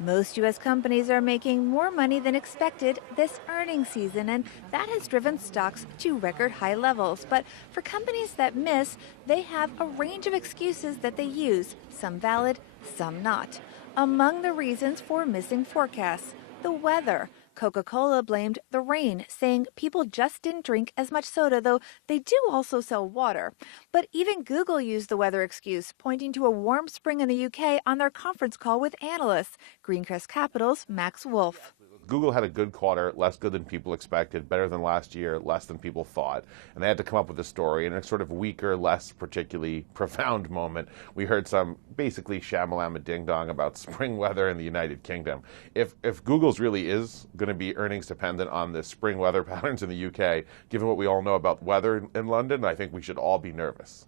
Most U.S. companies are making more money than expected this earnings season, and that has driven stocks to record high levels. But for companies that miss, they have a range of excuses that they use, some valid, some not. Among the reasons for missing forecasts, the weather. Coca-Cola blamed the rain, saying people just didn't drink as much soda, though they do also sell water. But even Google used the weather excuse, pointing to a warm spring in the UK on their conference call with analysts. Greencrest Capital's Max Wolf. Google had a good quarter, less good than people expected, better than last year, less than people thought. And they had to come up with a story. In a sort of weaker, less particularly profound moment, we heard some basically shamalama ding-dong about spring weather in the United Kingdom. If Google's really is going to be earnings dependent on the spring weather patterns in the UK, given what we all know about weather in London, I think we should all be nervous.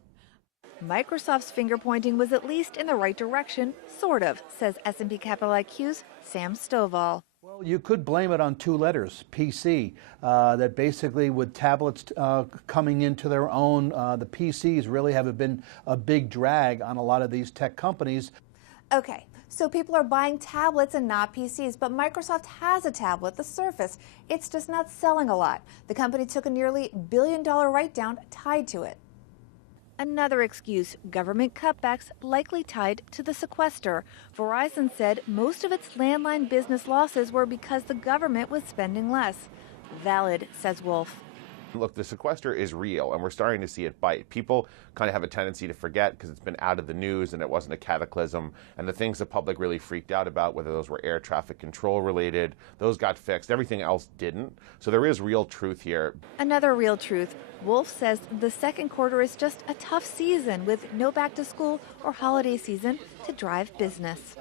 Microsoft's finger-pointing was at least in the right direction, sort of, says S&P Capital IQ's Sam Stovall. Well, you could blame it on two letters, PC, that basically with tablets coming into their own, the PCs really have been a big drag on a lot of these tech companies. Okay, so people are buying tablets and not PCs, but Microsoft has a tablet, the Surface. It's just not selling a lot. The company took a nearly $1 billion write-down tied to it. Another excuse, government cutbacks likely tied to the sequester. Verizon said most of its landline business losses were because the government was spending less. Valid, says Wolf. Look, the sequester is real, and we're starting to see it bite. People kind of have a tendency to forget because it's been out of the news and it wasn't a cataclysm. And the things the public really freaked out about, whether those were air traffic control related, those got fixed. Everything else didn't. So there is real truth here. Another real truth. Wolf says the second quarter is just a tough season with no back to school or holiday season to drive business.